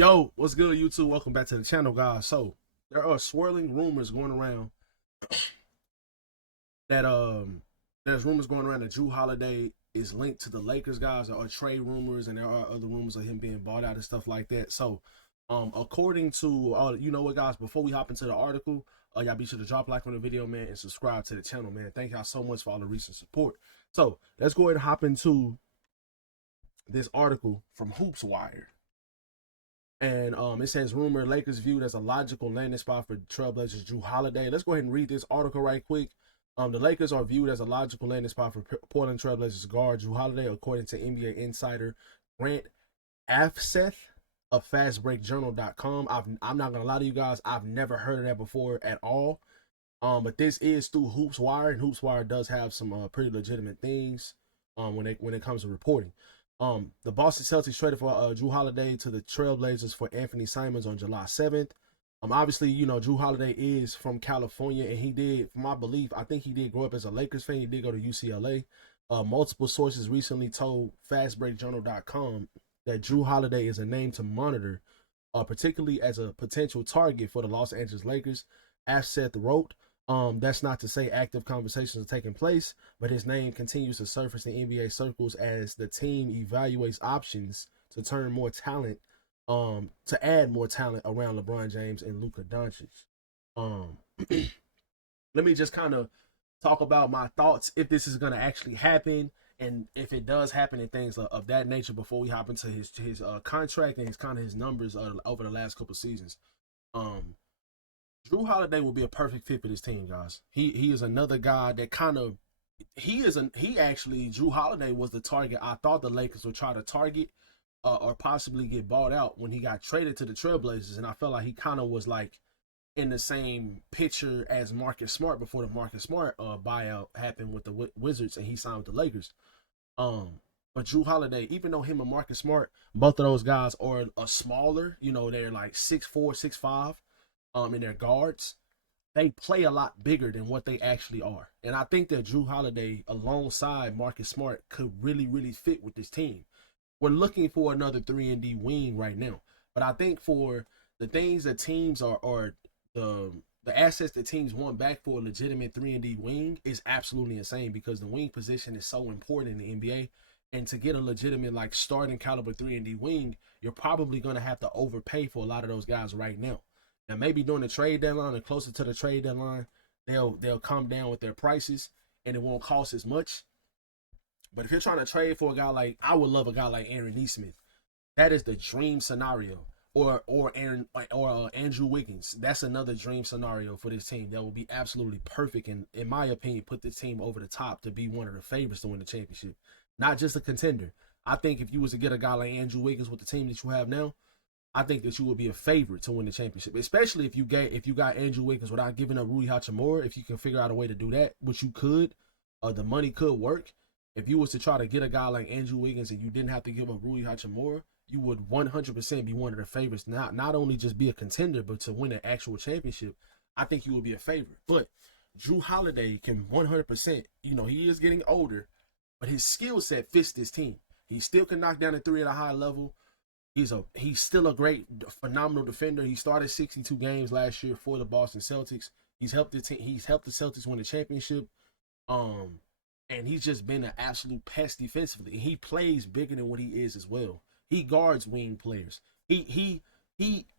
Yo, what's good, YouTube? Welcome back to the channel, guys. So there are swirling rumors going around that there's rumors going around that Jrue Holiday is linked to the Lakers, guys. There are trade rumors, and there are other rumors of him being bought out and stuff like that. So, according to you know what, guys, before we hop into the article, y'all be sure to drop a like on the video, man, and subscribe to the channel, man. Thank y'all so much for all the recent support. So let's go ahead and hop into this article from Hoops Wire. And it says, rumor Lakers viewed as a logical landing spot for Trailblazers Jrue Holiday. Let's go ahead and read this article right quick. The Lakers are viewed as a logical landing spot for Portland Trailblazers guard Jrue Holiday, according to NBA insider Grant Afseth of FastBreakJournal.com. I'm not going to lie to you guys, I've never heard of that before at all. But this is through Hoops Wire, and Hoops Wire does have some pretty legitimate things when it comes to reporting. The Boston Celtics traded for Jrue Holiday to the Trailblazers for Anthony Simons on July 7th. Obviously, you know, Jrue Holiday is from California, and he did, from my belief, I think he did grow up as a Lakers fan. He did go to UCLA. Multiple sources recently told FastBreakJournal.com that Jrue Holiday is a name to monitor, particularly as a potential target for the Los Angeles Lakers. Afseth wrote, that's not to say active conversations are taking place, but his name continues to surface in NBA circles as the team evaluates options to turn more talent, to add more talent around LeBron James and Luka Doncic. Let me just kind of talk about my thoughts if this is going to actually happen, and if it does happen and things of that nature before we hop into his contract and his numbers over the last couple seasons. Jrue Holiday will be a perfect fit for this team, guys. He is another guy that Jrue Holiday was the target I thought the Lakers would try to target or possibly get bought out when he got traded to the Trailblazers, and I felt like he kind of was like in the same picture as Marcus Smart before the Marcus Smart buyout happened with the Wizards and he signed with the Lakers. But Jrue Holiday, even though him and Marcus Smart, both of those guys are smaller, you know, they're like 6'4", 6'5", in their guards, they play a lot bigger than what they actually are. And I think that Jrue Holiday alongside Marcus Smart could really, really fit with this team. We're looking for another 3-and-D wing right now. But I think for the things that teams or the assets that teams want back for a legitimate 3-and-D wing is absolutely insane, because the wing position is so important in the NBA. And to get a legitimate, like, starting caliber 3-and-D wing, you're probably going to have to overpay for a lot of those guys right now. Now, maybe during the trade deadline or closer to the trade deadline, they'll come down with their prices and it won't cost as much. But if you're trying to trade for a guy like, I would love a guy like Aaron Nesmith. That is the dream scenario. Or Andrew Wiggins. That's another dream scenario for this team. That will be absolutely perfect, and in my opinion, put this team over the top to be one of the favorites to win the championship. Not just a contender. I think if you was to get a guy like Andrew Wiggins with the team that you have now, I think that you would be a favorite to win the championship, especially if you got Andrew Wiggins without giving up Rui Hachimura. If you can figure out a way to do that, which you could, the money could work. If you was to try to get a guy like Andrew Wiggins and you didn't have to give up Rui Hachimura, you would 100% be one of the favorites. Not only just be a contender, but to win an actual championship. I think you would be a favorite. But Jrue Holiday can 100%. You know, he is getting older, but his skill set fits this team. He still can knock down a three at a high level. He's still a great, phenomenal defender. He started 62 games last year for the Boston Celtics. He's helped the team. He's helped the Celtics win the championship. And he's just been an absolute pest defensively. He plays bigger than what he is as well. He guards wing players. He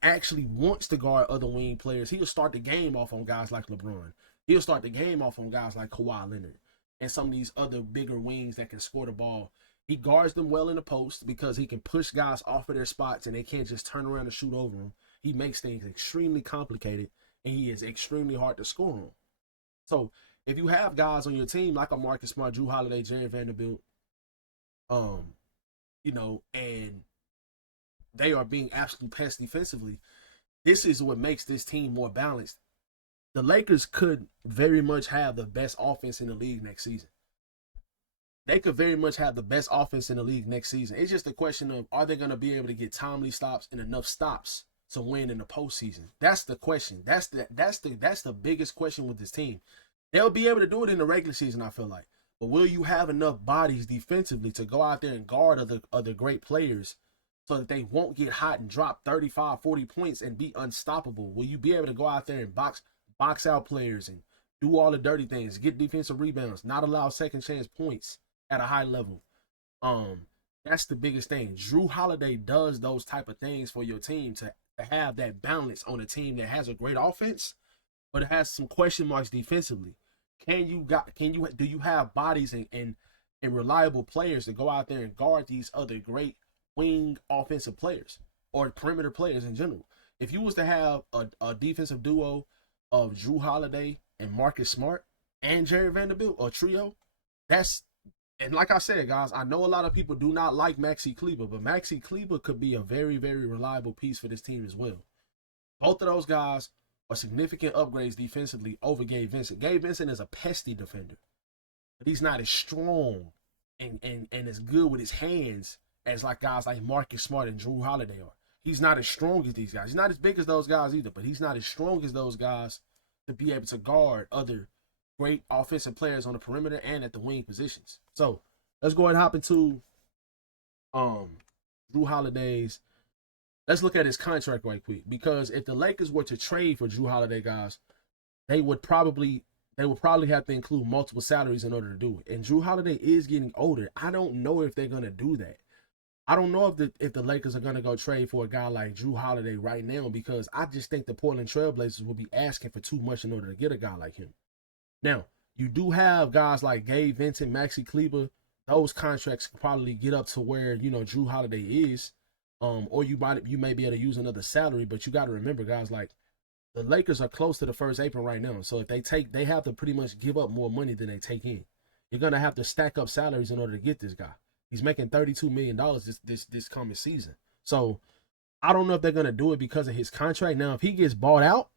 actually wants to guard other wing players. He'll start the game off on guys like LeBron. He'll start the game off on guys like Kawhi Leonard and some of these other bigger wings that can score the ball. He guards them well in the post because he can push guys off of their spots and they can't just turn around and shoot over him. He makes things extremely complicated, and he is extremely hard to score on. So if you have guys on your team like a Marcus Smart, Jrue Holiday, Jared Vanderbilt, you know, and they are being absolute pests defensively, this is what makes this team more balanced. The Lakers could very much have the best offense in the league next season. They could very much have the best offense in the league next season. It's just a question of, are they going to be able to get timely stops and enough stops to win in the postseason? That's the question. That's the biggest question with this team. They'll be able to do it in the regular season, I feel like. But will you have enough bodies defensively to go out there and guard other great players so that they won't get hot and drop 35, 40 points and be unstoppable? Will you be able to go out there and box out players and do all the dirty things, get defensive rebounds, not allow second chance points at a high level? That's the biggest thing. Jrue Holiday does those type of things for your team to have that balance on a team that has a great offense, but it has some question marks defensively. Do you have bodies and reliable players to go out there and guard these other great wing offensive players or perimeter players in general? If you was to have a defensive duo of Jrue Holiday and Marcus Smart and Jerry Vanderbilt, or trio, and like I said, guys, I know a lot of people do not like Maxi Kleber, but Maxi Kleber could be a very, very reliable piece for this team as well. Both of those guys are significant upgrades defensively over Gabe Vincent. Gabe Vincent is a pesty defender, but he's not as strong and as good with his hands as like guys like Marcus Smart and Jrue Holiday are. He's not as strong as these guys. He's not as big as those guys either, but he's not as strong as those guys to be able to guard other great offensive players on the perimeter and at the wing positions. So let's go ahead and hop into Jrue Holiday's. Let's look at his contract right quick, because if the Lakers were to trade for Jrue Holiday, guys, they would probably have to include multiple salaries in order to do it. And Jrue Holiday is getting older. I don't know if they're gonna do that. I don't know if the Lakers are gonna go trade for a guy like Jrue Holiday right now, because I just think the Portland Trailblazers will be asking for too much in order to get a guy like him. Now, you do have guys like Gabe Vincent, Maxi Kleber. Those contracts could probably get up to where, Jrue Holiday is. Or you may be able to use another salary, but you got to remember, guys, like the Lakers are close to the first apron right now. So if they have to pretty much give up more money than they take in. You're gonna have to stack up salaries in order to get this guy. He's making $32 million this coming season. So I don't know if they're gonna do it because of his contract. Now, if he gets bought out,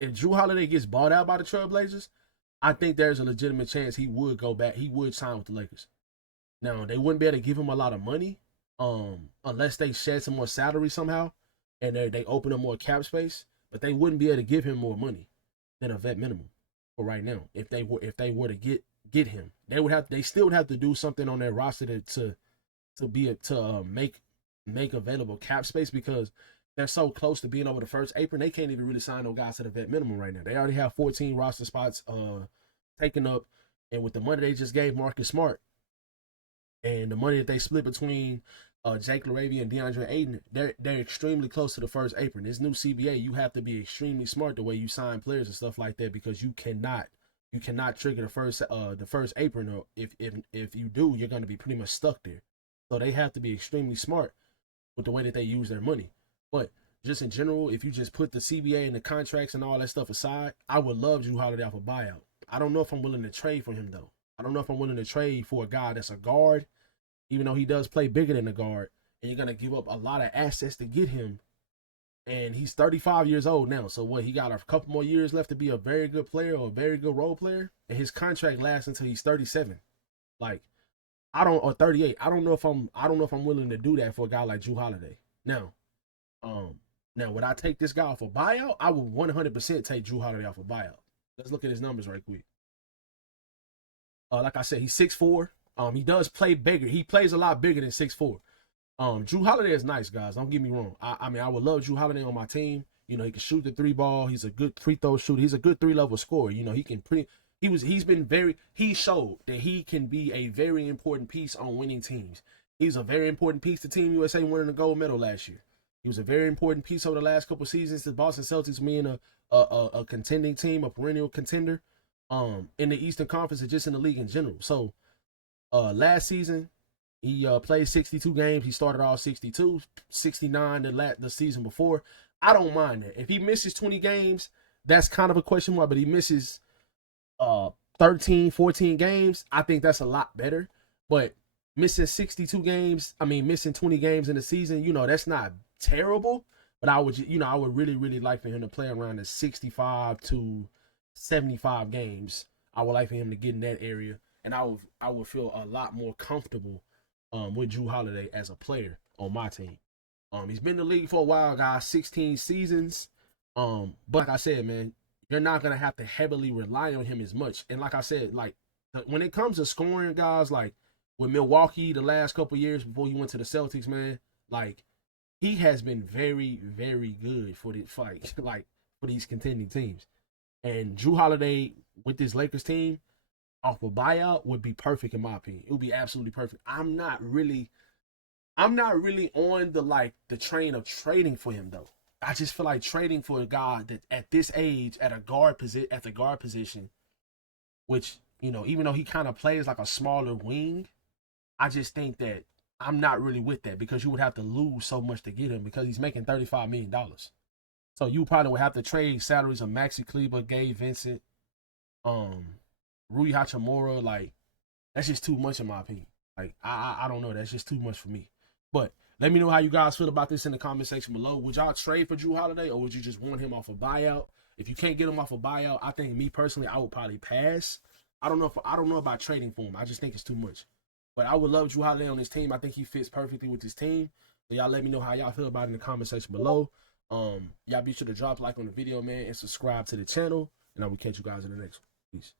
if Jrue Holiday gets bought out by the Trailblazers, I think there's a legitimate chance he would go back. He would sign with the Lakers. Now, they wouldn't be able to give him a lot of money, unless they shed some more salary somehow and they open up more cap space, but they wouldn't be able to give him more money than a vet minimum for right now. If they were to get him, they still would have to do something on their roster to make available cap space, because they're so close to being over the first apron. They can't even really sign no guys to the vet minimum right now. They already have 14 roster spots taken up, and with the money they just gave Marcus Smart and the money that they split between Jake LaRavia and DeAndre Ayton, they're extremely close to the first apron. This new CBA, you have to be extremely smart the way you sign players and stuff like that, because you cannot trigger the first apron, or if you do, you're going to be pretty much stuck there. So they have to be extremely smart with the way that they use their money. But just in general, if you just put the CBA and the contracts and all that stuff aside, I would love Jrue Holiday off a buyout. I don't know if I'm willing to trade for him, though. I don't know if I'm willing to trade for a guy that's a guard, even though he does play bigger than a guard, and you're going to give up a lot of assets to get him. And he's 35 years old now. So what, he got a couple more years left to be a very good player or a very good role player, and his contract lasts until he's 37. Or 38. I don't know if I'm willing to do that for a guy like Jrue Holiday. Now, would I take this guy off a buyout? I would 100% take Jrue Holiday off a buyout. Let's look at his numbers right quick. Like I said, he's 6'4". He does play bigger. He plays a lot bigger than 6'4". Jrue Holiday is nice, guys. Don't get me wrong. I mean, I would love Jrue Holiday on my team. He can shoot the 3 ball. He's a good free throw shooter. He's a good 3-level scorer. He showed that he can be a very important piece on winning teams. He's a very important piece to Team USA winning the gold medal last year. He was a very important piece over the last couple seasons to Boston Celtics being a contending team, a perennial contender in the Eastern Conference and just in the league in general. So last season, he played 62 games. He started off 62, 69 the season before. I don't mind that. If he misses 20 games, that's kind of a question mark, but he misses 13, 14 games, I think that's a lot better. But missing 20 games in the season, that's not terrible. But I would really, really like for him to play around the 65 to 75 games. I would like for him to get in that area, and I would feel a lot more comfortable with Jrue Holiday as a player on my team. He's been in the league for a while, guys, 16 seasons. But like I said, man, you're not gonna have to heavily rely on him as much. And like I said, like when it comes to scoring, guys, like with Milwaukee the last couple years before he went to the Celtics, man, like he has been very, very good for this fight, like for these contending teams. And Jrue Holiday with this Lakers team off a buyout would be perfect in my opinion. It would be absolutely perfect. I'm not really on the train of trading for him though. I just feel like trading for a guy that at this age at the guard position, which even though he kind of plays like a smaller wing, I just think that I'm not really with that because you would have to lose so much to get him because he's making $35 million. So you probably would have to trade salaries of Maxi Kleber, Gabe Vincent, Rui Hachimura. Like that's just too much in my opinion. Like I don't know. That's just too much for me. But let me know how you guys feel about this in the comment section below. Would y'all trade for Jrue Holiday or would you just want him off a buyout? If you can't get him off a buyout, I think me personally, I would probably pass. I don't know about trading for him. I just think it's too much. But I would love Jrue Holiday on this team. I think he fits perfectly with this team. So y'all let me know how y'all feel about it in the comment section below. Y'all be sure to drop a like on the video, man, and subscribe to the channel. And I will catch you guys in the next one. Peace.